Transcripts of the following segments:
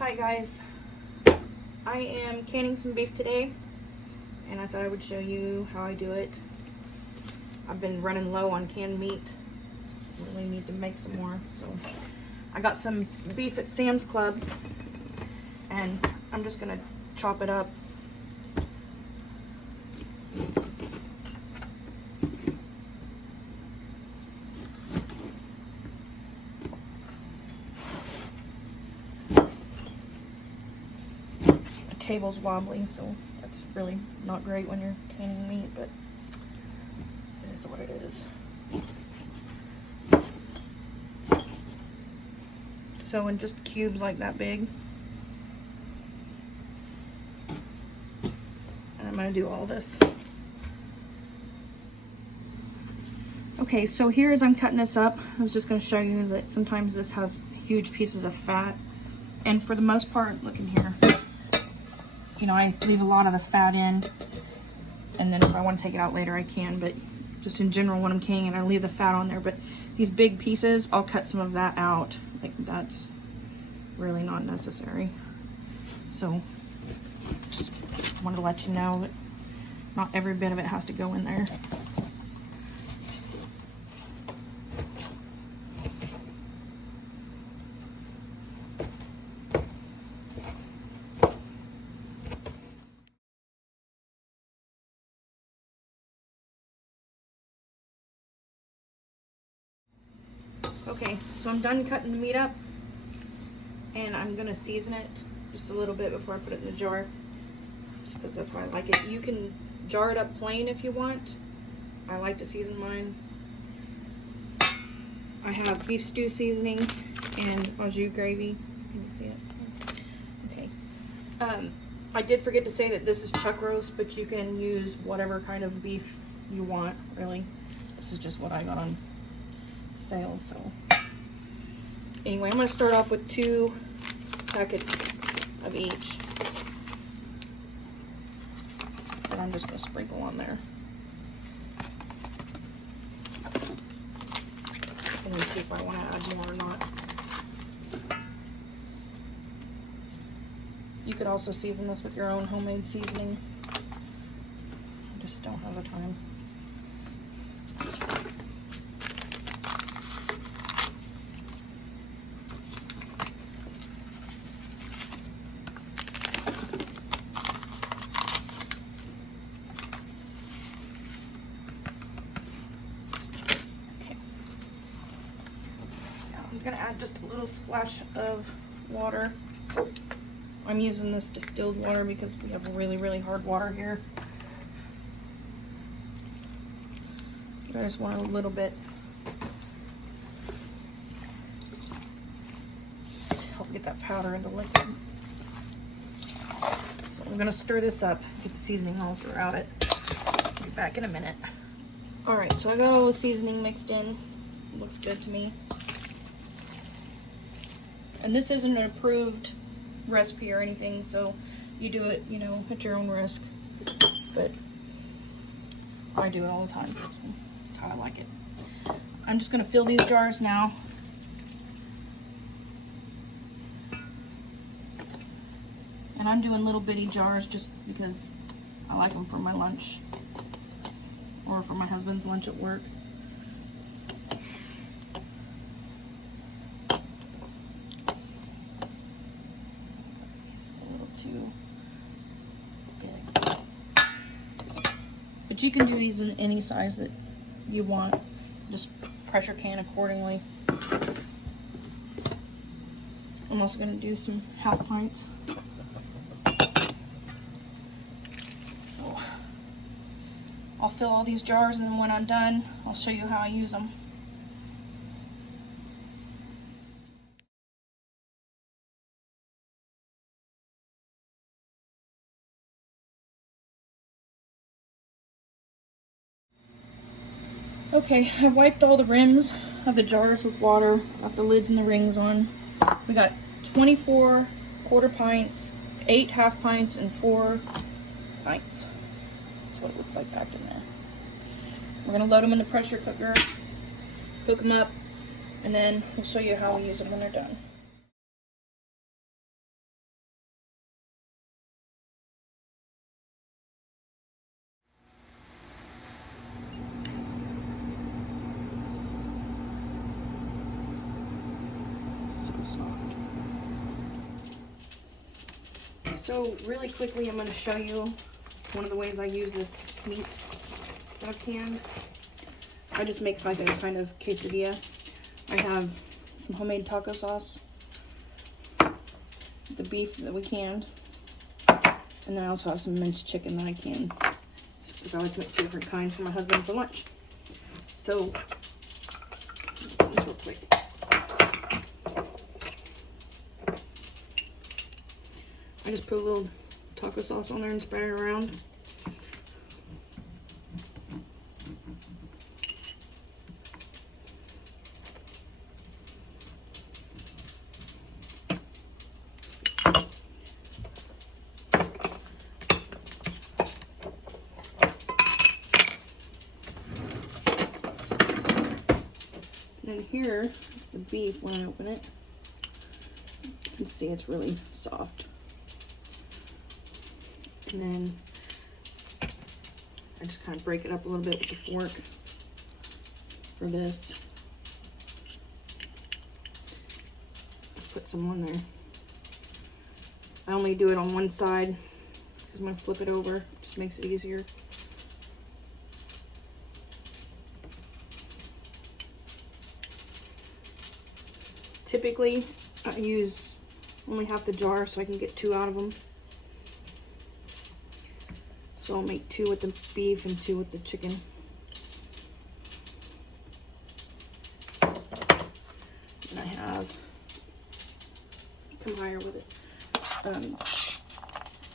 Hi guys, I am canning some beef today and I thought I would show you how I do it. I've been running low on canned meat, really need to make some more, so I got some beef at Sam's Club and I'm just gonna chop it up. The table's wobbly, so that's really not great when you're canning meat, but it is what it is. So in just cubes like that big. And I'm gonna do all this. Okay, so here as I'm cutting this up, I was just gonna show you that sometimes this has huge pieces of fat. And for the most part, look in here. You know, I leave a lot of the fat in, and then if I want to take it out later, I can, but just in general, when I'm canning it, I leave the fat on there. But these big pieces, I'll cut some of that out. Like, that's really not necessary. So, just wanted to let you know that not every bit of it has to go in there. Okay, so I'm done cutting the meat up, and I'm gonna season it just a little bit before I put it in the jar, just because that's how I like it. You can jar it up plain if you want. I like to season mine. I have beef stew seasoning and au jus gravy. Can you see it? Okay. I did forget to say that this is chuck roast, but you can use whatever kind of beef you want, really. This is just what I got on sale, so. Anyway, I'm gonna start off with 2 packets of each. And I'm just gonna sprinkle on there. And then see if I wanna add more or not. You could also season this with your own homemade seasoning. I just don't have the time. I'm gonna add just a little splash of water. I'm using this distilled water because we have really, really hard water here. I just want a little bit to help get that powder into liquid. So I'm gonna stir this up, get the seasoning all throughout it. I'll be back in a minute. All right, so I got all the seasoning mixed in. It looks good to me. And this isn't an approved recipe or anything, so you do it, you know, at your own risk. But I do it all the time, so that's how I like it. I'm just gonna fill these jars now. And I'm doing little bitty jars just because I like them for my lunch or for my husband's lunch at work. But you can do these in any size that you want. Just pressure can accordingly. I'm also going to do some half pints. So I'll fill all these jars, and then when I'm done, I'll show you how I use them. Okay, I wiped all the rims of the jars with water, got the lids and the rings on. We got 24 quarter pints, 8 half pints, and 4 pints. That's what it looks like packed in there. We're gonna load them in the pressure cooker, cook them up, and then we'll show you how we use them when they're done. soft. So really quickly, I'm going to show you one of the ways I use this meat that I've canned. I just make like a kind of quesadilla. I have some homemade taco sauce, the beef that we canned, and then I also have some minced chicken that I canned, because I like to make 2 different kinds for my husband for lunch. So, this real quick. I just put a little taco sauce on there and spread it around. And then here is the beef when I open it. You can see it's really soft. And then I just kind of break it up a little bit with the fork for this. Put some on there. I only do it on one side because I'm going to flip it over. It just makes it easier. Typically, I use only half the jar so I can get 2 out of them. So I'll make 2 with the beef and 2 with the chicken. And I have, come higher with it,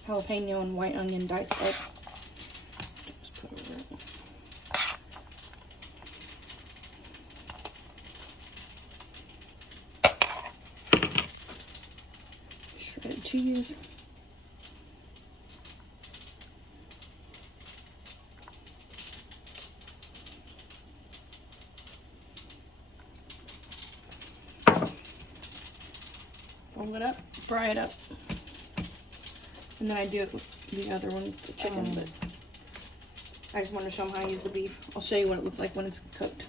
jalapeno and white onion diced up. Just put it over it. Shredded cheese. Fold it up, fry it up, and then I do it with the other one, the chicken, but I just wanted to show them how I use the beef. I'll show you what it looks like when it's cooked.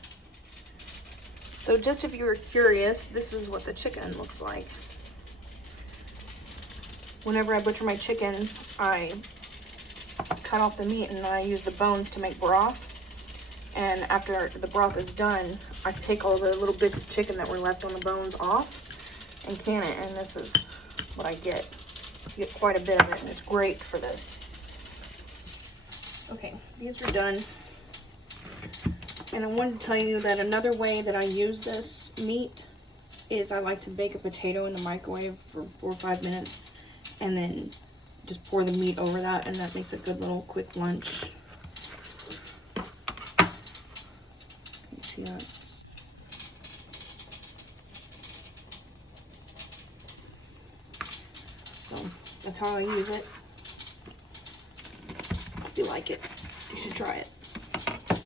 So just if you were curious, this is what the chicken looks like. Whenever I butcher my chickens, I cut off the meat and then I use the bones to make broth. And after the broth is done, I take all the little bits of chicken that were left on the bones off and can it, and this is what I get. You get quite a bit of it, and it's great for this. Okay, these are done. And I wanted to tell you that another way that I use this meat is I like to bake a potato in the microwave for 4 or 5 minutes, and then just pour the meat over that, and that makes a good little quick lunch. You see that? So that's how I use it. If you like it, you should try it.